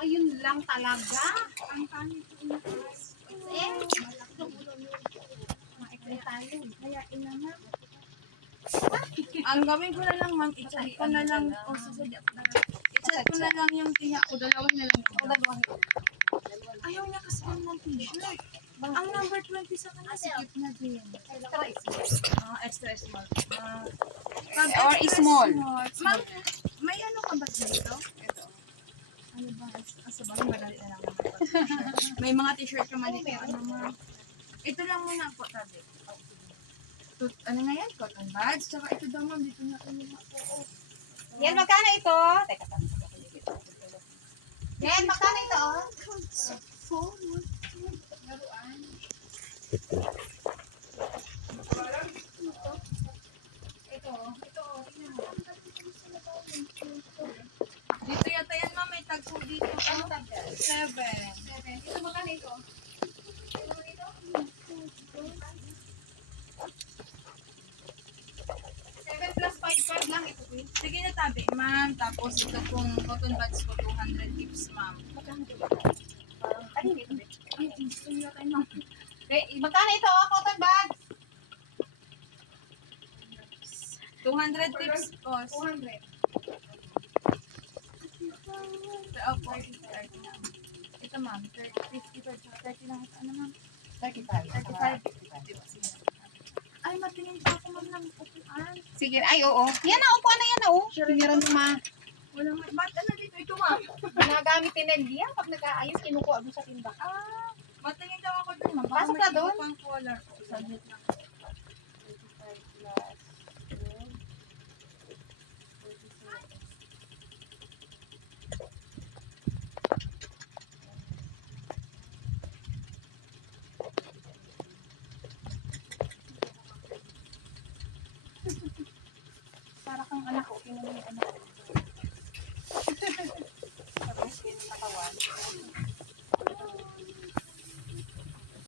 Ayun lang talaga. Ang kanit ko na. Ang gawin ko na lang, ma'am, i-chat ko na lang. O, sasadya ko na lang. I-chat ko na lang yung tiya ko. Dalawin na lang. Ayaw niya kasi ng t-shirt. Ang number 20 sa kanya, sikip na din. Extra small. Or small. Ma'am, may ano ka ba dito? Ito. Ano ba? Sa bagay, madali na lang naman. May mga t-shirt ka man dito. Ano ma'am? Ito lang muna po, tabi. Ano nga yan? Cotton buds. Tsaka ito daw ma'am, dito na kami po. Yan, magkano ito? Teka, yan, magkano ito? Dito yata yan ma'am, may tag po dito. 7. Ito, magkano ito? 7 plus 5 lang ito. Sige na tabi ma'am. Tapos ito pong cotton buds ko, 200 tips ma'am. Ano dito? Ay, gusto niyo kayo ma'am. Magkano ito? Cotton buds? 200 tips po. 200. Opo, 30 na. Ito ma'am, 50 per 30 lang. Ano ma'am? 35. 35. Ay, matingin pa ako ma'am ng upuan. Sige, ay oo. Yan na, upuan na yan na oh. Meron ma. Wala ma. Ba't ano dito? Ito ma'am. Ginagamit ni Nelly yan. Pag nag-aayos, kinukuha mo sa tinda. Matingin daw ako dun ma'am. Pasok ka dun? Pang color. Submit lang. 35 plus 12. Para kang anak ko. Kinuha yung anak ko.